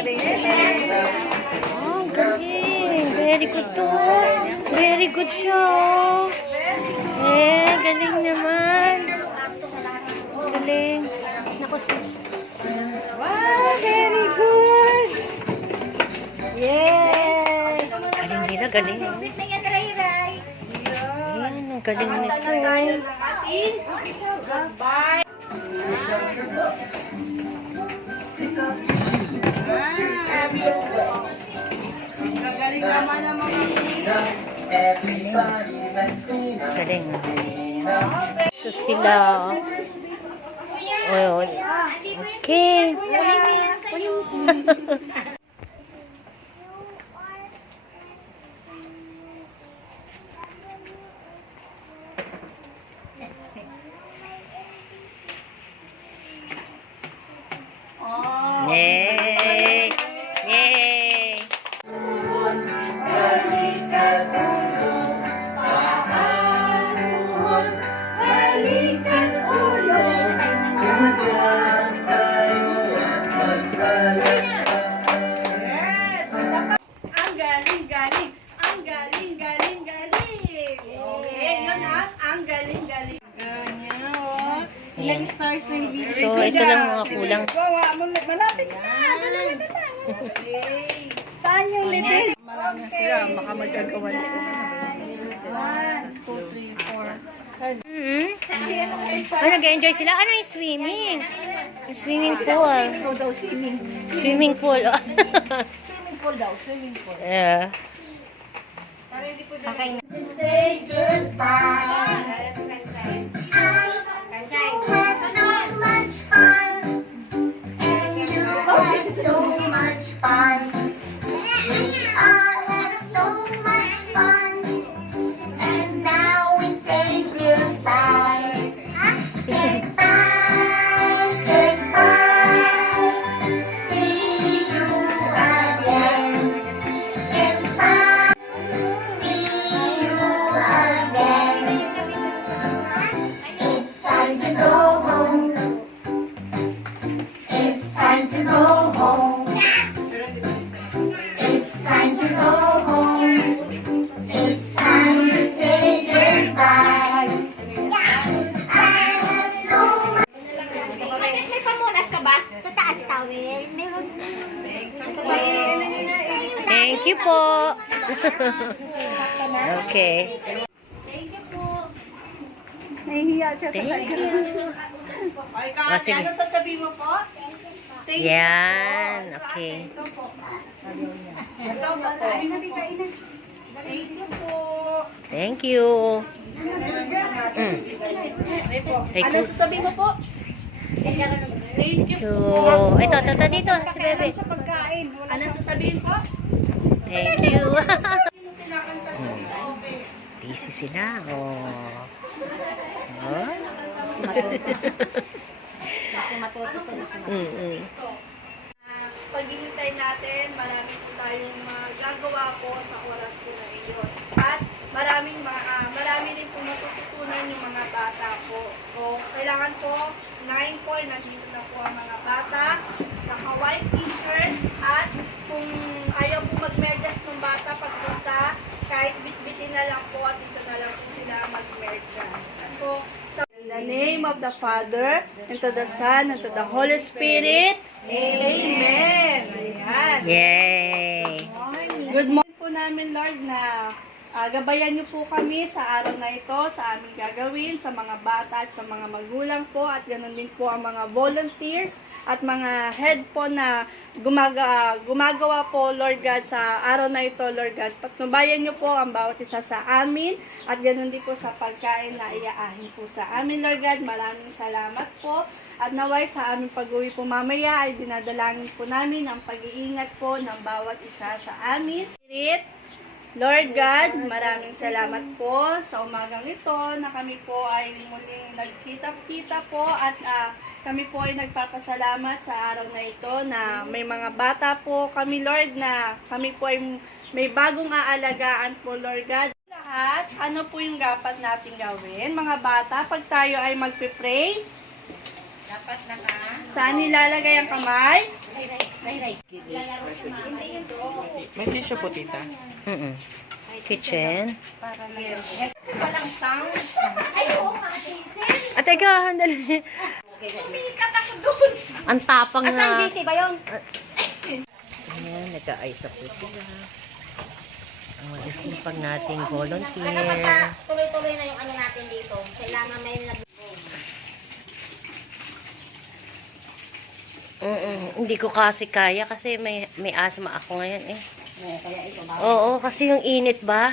Oh, galing. Very good to. Very good siya. Galing naman. Galing. Naku, sis. Wow, very good. Yes. Galing nila, galing. Ayan, ang galing nito. Bye. Galing naman ang mga Galing. Ito sila. Oh, okay. Yay! Yay! Ang galing, galing. Ang galing, galing, galing. Okay, yun ang galing, galing. Ganyan, oh. Ilang stars na yung video. So, ito lang mga kulang. Gawa mo, malapit na. Dalawa na lang. Okay. Saan yung little? Marami na sila. Baka magagawa na sila. 1, 2, 3, 4. Oh, nag-enjoy sila. Ano yung swimming? Yung swimming pool. Swimming pool. Oh. Swimming pool daw, swimming pool. Yeah. Okay. Say goodbye. Thank you po. Okay. Nahihiya siya Thank talaga. you. Okay, Oh, sige. ano sasabihin mo po? Thank you. Yan. Okay. Ito po. Ito po. Thank you po. Thank you. Okay po. Thank Ano you. sasabihin mo po? Thank you So, po. ito dito. Si Bebe. Sa pagkain. Ano sasabihin po? Thank you. Kinakanta sa okay. Busy sila. Oh. Oh. Paghihintay natin, marami po tayong magagawa po sa oras po na iyon. At marami rin po matututunan yung mga bata po. So, kailangan po, 9 po, nandito na po ang mga bata, naka-white t-shirt, at kung ayaw po magmedyas ng bata pagpunta, kahit bitbitin na lang po at dito na lang po sila magmedyas. At po, in the name of the Father, and to the Son, and to the Holy Spirit, Amen. Ayan. Yay. Good morning po namin, Lord, na gabayan niyo po kami sa araw na ito, sa aming gagawin, sa mga bata at sa mga magulang po, at ganoon din po ang mga volunteers at mga head po na gumagawa po, Lord God, sa araw na ito, Lord God. Patnubayan niyo po ang bawat isa sa amin, at ganoon din po sa pagkain na iaahin po sa amin, Lord God. Maraming salamat po, at naway sa aming pag-uwi po mamaya ay dinadalangin po namin ang pag-iingat po ng bawat isa sa amin. Spirit, Lord God, maraming salamat po sa umagang ito na kami po ay muling nagkita-kita po, at kami po ay nagpapasalamat sa araw na ito na may mga bata po kami, Lord, na kami po ay may bagong aalagaan po, Lord God. Lahat, ano po yung dapat natin gawin? Mga bata, pag tayo ay magpipray, Saan nilalagay ang kamay? May tissue po, tita. Mm-mm. Kitchen. At teka, handali. Ang tapang na. Asan JC ba yun? Ayan, nag-aayos na po sila. Ang magisipag nating volunteer. Tuloy-tuloy na yung ano natin dito. Kailangan may Hindi ko kasi kaya kasi may asthma ako ngayon eh. Oo, kasi yung init ba?